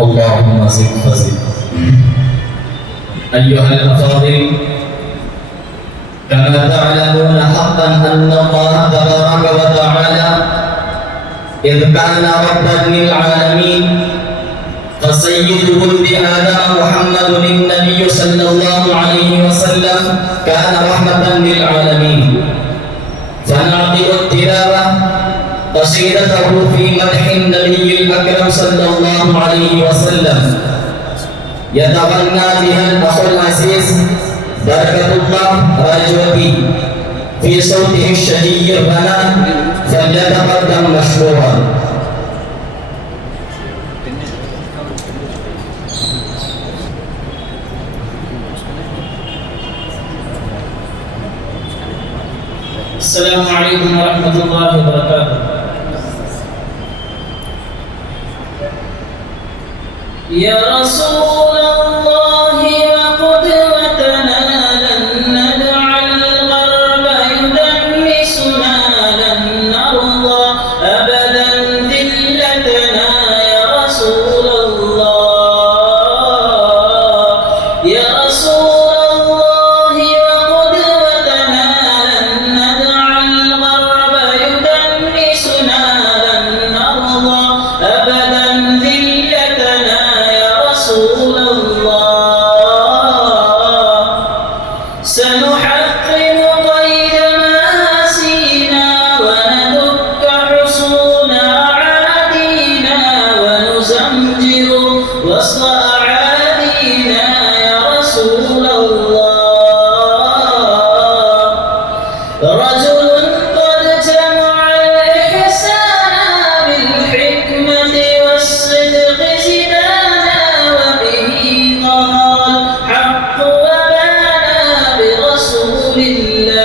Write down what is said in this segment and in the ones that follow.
اللهم زد فزد. أيها الأفاضل، كما تعلمون حقا أن الله تبارك وتعالى إذ كان ربا للعالمين فسيد ولد آدم محمد النبي صلى الله عليه وسلم كان رحمة للعالمين. فنعقد التلاوة قصيدته في مدح النبي الأكرم صلى الله عليه وسلم يتغنى بها الأخ العزيز بركة الله راجوتي في صوته الشهي الغناء، فليتقدم مشكورا. السلام عليكم ورحمة الله وبركاته. يا رسول الله وقدوتنا لن نجعل الغرب يدنسنا، لن نرضى أبدا ذلتنا يا رسول الله. يا رسول الله وقدوتنا لن نجعل الغرب يدنسنا، لن نرضى أبدا ذلتنا يا رسول الله. سنحقن قيد مآسينا وندك حصون أعادينا، ونزمجر وسط أعادينا يا رسول الله. رجل قد جمع الإحسان بالحكمة والصدق زدانا، وبه ظهر الحق وبانا برسول الله.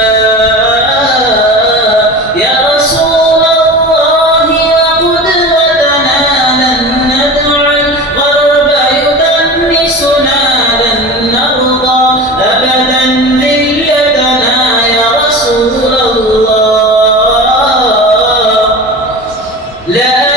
يا رسول الله وقدوتنا لن ندع الغرب يدنسنا، لن نرضى أبدا ذلتنا يا رسول الله. لا